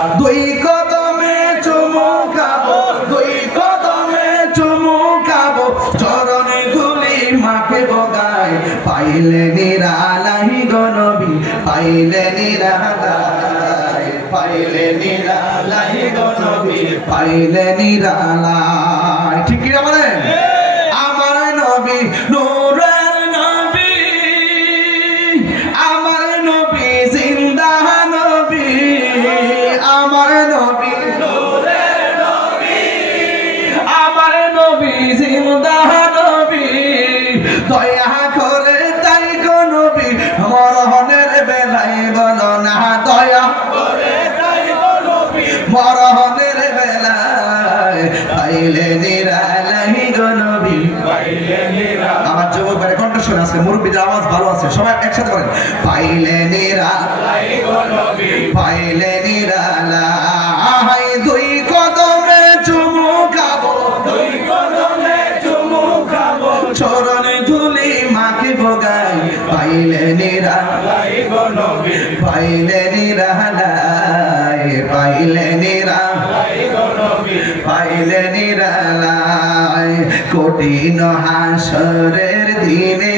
দুই কদমে চুমু খাবো, দুই কদমে চুমু খাবো, চরণে ধুলি মাকে বগায়, পাইলে নিরালাই গো নবী, পাইলে নিরালাই, পাইলে নিরালাই গো নবী, পাইলে নিরালাই। ঠিক কি না বলেন? আমার নবী নূরের নবী, আমার নবী জিন্দা নবী, আমার নবী নূরের নবী, আমার নবী জিন্দা নবী, দয়া করে তাই গো নবী মরহনের বেলায় বলো না, দয়া করে তাই গো নবী মরহনের বেলায়, পাইলে নিরালাই গো নবী, পাইলে নিরালাই। আমার যুবক ভাই কণ্ঠস্বর আছে, মুরব্বিদের আওয়াজ ভালো আছে, সবাই একসাথে বলেন, পাইলে নিরালাই গো নবী, পাইলে নিরালাই। দুই কদমে চুমু খাবো, দুই কদমে চুমু খাবো, চরণে ধুলি মাকে বগাই, পাইলে নিরালাই গো নবী, পাইলে নিরালাই, পাইলে নিরালাই গো নবী, পাইলে নিরালাই। কঠিন হাসরের দিনে